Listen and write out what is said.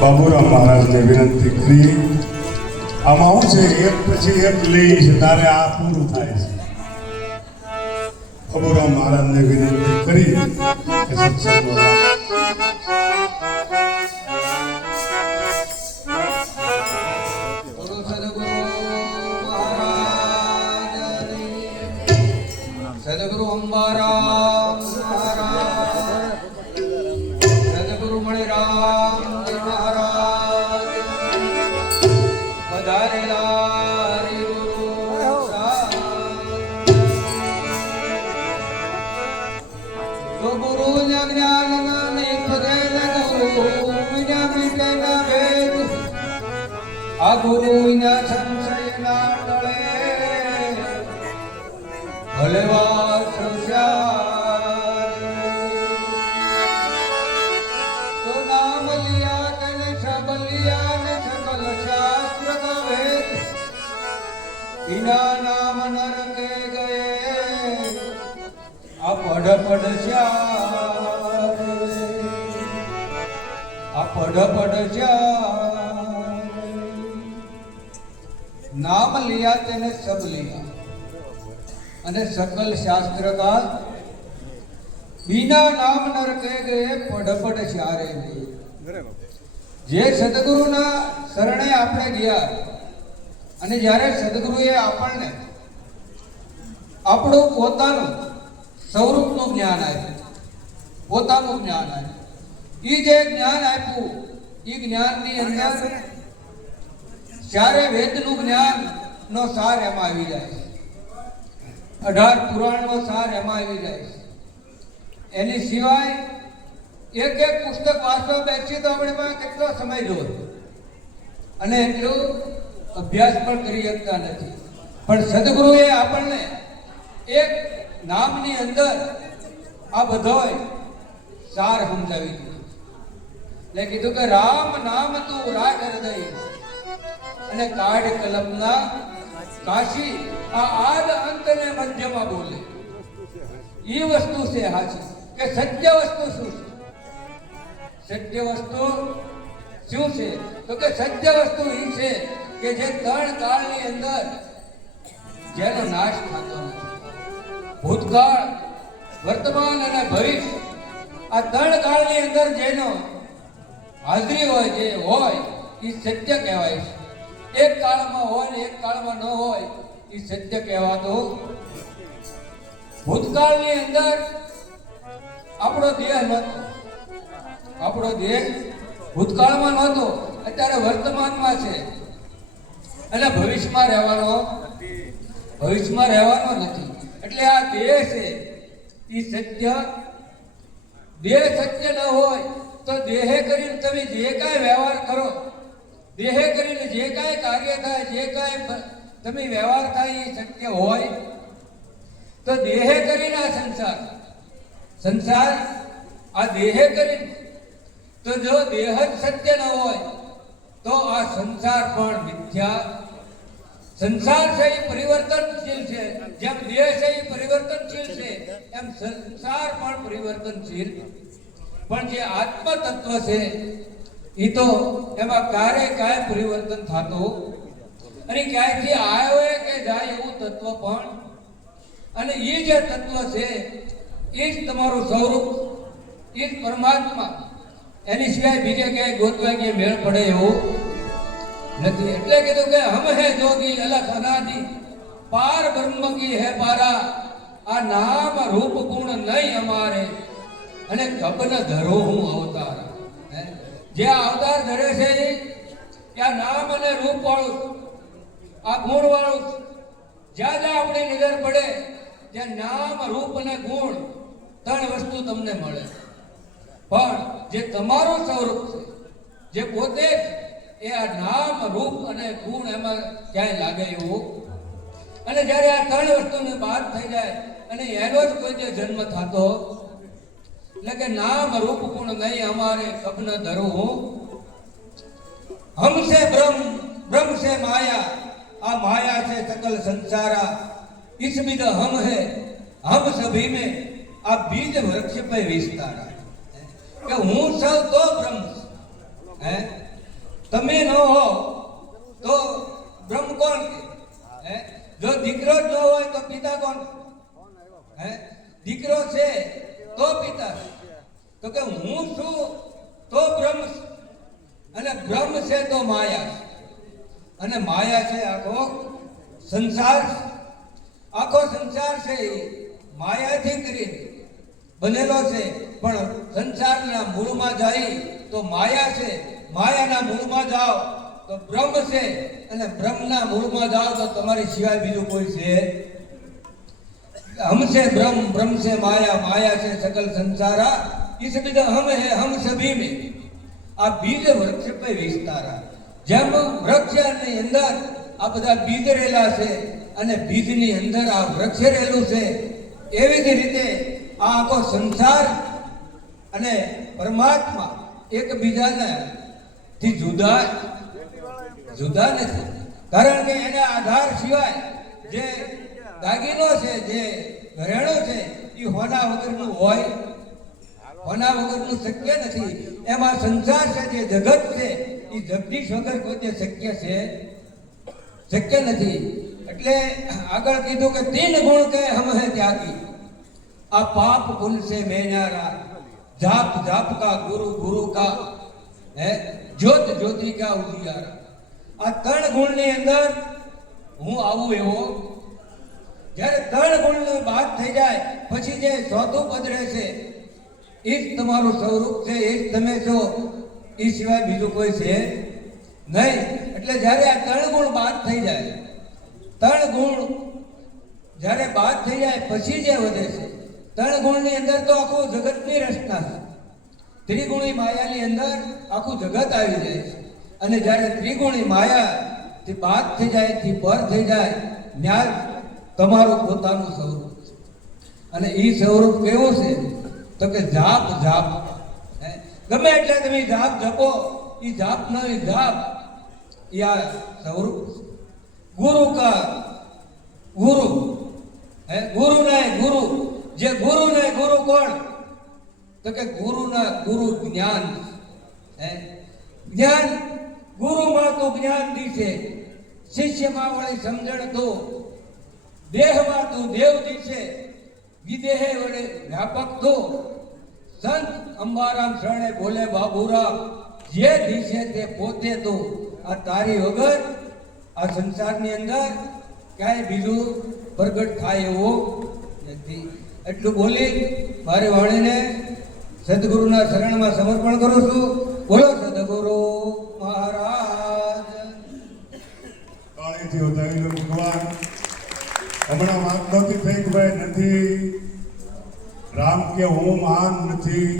બાબુરામ મહારાજને વિનંતી કરી. આમાં હું છે, એક પછી એક લઈ છે, તારે આ પૂરું થાય છે. બાબુરામ મહારાજને વિનંતી કરી કે સત્સંગમાં સદગુરુ અંબારામ મહારાજ, સદગુરુ મણિરામ મહારાજ પધારેલા હરિગુરુ તો ગુરુ જ્ઞાન નહીં પદે ગુરુ વિના મીટે ના ભેદ, આ ગુરુ વિના સંશય ના ટળે, ભલેવા તો નામ લિયા તને સબલિયા ને સકલ શાસ્ત્ર કા વેદ, બિના નામ નરકે ગયે આ પડ શ્યાર, આ પડ શ્યાર. નામ લિયા તેને સબ લિયા અને સકલ શાસ્ત્ર કા, बिना नाम नरके गए पढ़ श्यारे नहीं. जे सदगुरुना शरणे આપણે ગયા અને જ્યારે સદગુરુએ આપણને આપણું પોતાનું સ્વરૂપનું જ્ઞાન આપ્યું, પોતાનું જ્ઞાન આપ્યું, એ જે જ્ઞાન આપ્યું એ જ્ઞાનની અંદર ચારે વેદનું જ્ઞાન નો સાર એમાં આવી જાય છે, 18 પુરાણનો સાર એમાં આવી જાય છે. એની સિવાય એક એક પુસ્તક વાંચવા બેસી તો આપણે પાસે કેટલો સમય જોઈએ અને એટલો અભ્યાસ પણ કરી શકતા નથી. પણ સદગુરુએ આપણને એક નામની અંદર આ બધોય સાર સમજાવી દીધો. એટલે કીધું કે રામ નામ તું રાખ હૃદય અને કાઢ કલમના કાશી, આ આદ અંત ને મધ્યમાં બોલે. એ વસ્તુ છે હાચી કે સત્ય વસ્તુ શું છે? સત્ય વસ્તુ શું છે? તો કે સત્ય વસ્તુ એ છે કે જે ત્રણ કાળની અંદર જેનો નાશ થતો નથી. ભૂતકાળ, વર્તમાન અને ભવિષ્ય, આ ત્રણ કાળની અંદર જેનો હાજરી હોય, જે હોય એ સત્ય કહેવાય છે. એક કાળમાં હોય ને એક કાળમાં ન હોય એ સત્ય કહેવાતું. ભૂતકાળની અંદર આપણો દેહ નહોતો, આપણો દેહ ભૂતકાળમાં નહોતો, અત્યારે વર્તમાનમાં છે અને ભવિષ્યમાં રહેવાનો નથી. એટલે આ દેહ છે એ સત્ય. દેહ સત્ય ન હોય તો દેહે કરીને તમે જે કાંઈ વ્યવહાર કરો, દેહે કરીને જે કાંઈ કાર્ય થાય, જે કાંઈ તમે વ્યવહાર થાય એ સત્ય હોય. તો દેહે કરીને આ સંસાર આ દેહે કરીને, તો જો દેહ જ સત્ય ન હોય તો આ સંસાર પણ મિથ્યા. સંસાર છે એ પરિવર્તનશીલ છે, જેમ દેહ છે એ પરિવર્તનશીલ છે એમ સંસાર પણ પરિવર્તનશીલ. પણ જે આત્મ તત્વ છે એ તો એમાં કાંઈ પરિવર્તન થતું અને ક્યાંયથી આવ્યો કે જાય એવું તત્વ પણ. અને એ જે તત્વ છે એ જ તમારું સ્વરૂપ, એ જ પરમાત્મા. એની સિવાય બીજે ક્યાંય ગોતવા કે મેળ પડે એવું નથી. એટલે કીધું કે હમ હે જોગી અલખ અનાદિ, પાર બ્રહ્મ કી હે પારા, આ નામ રૂપ ગુણ નહીં અમારે અને કબન ધરો હું અવતાર. જે અવતાર ધરે છે એ આ નામ અને રૂપ વાળું, આ ગુણ વાળું. જ્યાં જ્યાં આપણી નજર પડે ત્યાં નામ, રૂપ અને ગુણ ત્રણ વસ્તુ તમને મળે. પણ જે તમારું સ્વરૂપ છે, જે પોતે જ એ આ નામ, રૂપ અને ગુણ એમાં ક્યાંય લાગે એવું. અને જ્યારે આ ત્રણ વસ્તુની બાદ થઈ જાય અને એનો જ કોઈ જે જન્મ થતો, એટલે કે નામ રૂપ ગુણ નહીં અમારે કબન ધરું હું. હમ સે બ્રહ્મ, બ્રહ્મ સે માયા, આ માયા છે सकल संसारा, इस बिद हम है, हम सभी में आ बीज वृक्ष पे विस्तारा. કે હું સૌ તો બ્રહ્મ હે તમે ન હો તો બ્રહ્મ કોણ કે? હે? જો દીકરો જ ન હોય તો પિતા કોણ? હે? દીકરો છે તો પિતા, તો કે હું છું તો બ્રહ્મ છે. અને બ્રહ્મ છે તો માયા છે. અને માયા છે આખો સંસાર. આખો સંસાર છે એ માયાથી કરીને બનેલો છે. પણ સંસારના મૂળમાં જાય તો માયા છે, માયાના મૂળમાં જાઓ તો બ્રહ્મ છે, અને બ્રહ્મના મૂળમાં જાઓ તો તમારી સિવાય બીજું કોઈ છે. हम से ब्रह्म, ब्रह्म से माया, माया से सकल संसारा, इस विध हम है हम सभी में. આ બીજ વૃક્ષ पे વિસ્તારા. જેમ વૃક્ષની અંદર આ બધા બીજ રહેલા છે અને બીજની અંદર આ વૃક્ષ રહેલું છે, એવી જ રીતે આ આખો સંસાર અને પરમાત્મા એકબીજાના થી જુદા નથી. કારણ કે એના આધાર સિવાય જે દાગીનો છે, જે ઘરેણો છે, એ હોના વગરનું હોય, હોના વગરનું શક્ય નથી. એમાં સંસાર છે, જે જગત છે, એ જગદીશ વગર કોઈ શક્ય નથી. એટલે આગળ કીધું કે 3 ગુણ કે હમ હે ત્યાગી. આ પાપ પુન સે મેનારા, જાપ જાપ કા ગુરુ ગુરુ કા, હે જ્યોત જ્યોતિ કા ઉજિયારા. આ 3 ગુણની અંદર હું આવું એવો. જ્યારે 3 ગુણની વાત થઈ જાય પછી જે ચોથું પદ રહેશે એ જ તમારું સ્વરૂપ છે, એ જ તમે છો, એ સિવાય બીજું કોઈ છે નહીં. એટલે જ્યારે આ 3 ગુણ બાદ થઈ જાય, 3 ગુણ જ્યારે બાદ થઈ જાય પછી જે વધે છે, 3 ગુણની અંદર તો આખું જગતની રચના છે. ત્રિગુણી માયાની અંદર આખું જગત આવી જાય છે. અને જ્યારે ત્રિગુણી માયાથી બાદ થઈ જાય, થી પર થઈ જાય, ત્યાં તમારું પોતાનું સ્વરૂપ છે. અને એ સ્વરૂપ કેવું છે? તો કે જાપ જાપ. ગમે એટલે તમે જાપ જપો, એ જાપ ન એ જાપ, એ આ સ્વરૂપ છે. ગુરુ કા ગુરુ, ગુરુ ને ગુરુ. જે ગુરુ ને ગુરુ કોણ? તો કે ગુરુના ગુરુ જ્ઞાન. જ્ઞાન ગુરુમાં તો જ્ઞાન દીશે, શિષ્યમાં વળી સમજણ તો, દેહમાં તું દેવ દીશે, વિદેહ વડે વ્યાપક તો. સંત અંબારામ શરણે બોલે બાબુરામ, જે દિશે તે પોતે તો. આ તારી વગર આ સંસારની અંદર ક્યાંય બીજું પ્રગટ થાય એવો નથી. એટલું બોલી મારી વાણીને સદગુરુના શરણમાં સમર્પણ કરું છું. બોલો સદગુરુ મહારાજ. કાળીથી વધારેલો ભગવાન. હમણાં વાત નહોતી થઈ કે ભાઈ નથી રામ કે હું મહાન નથી.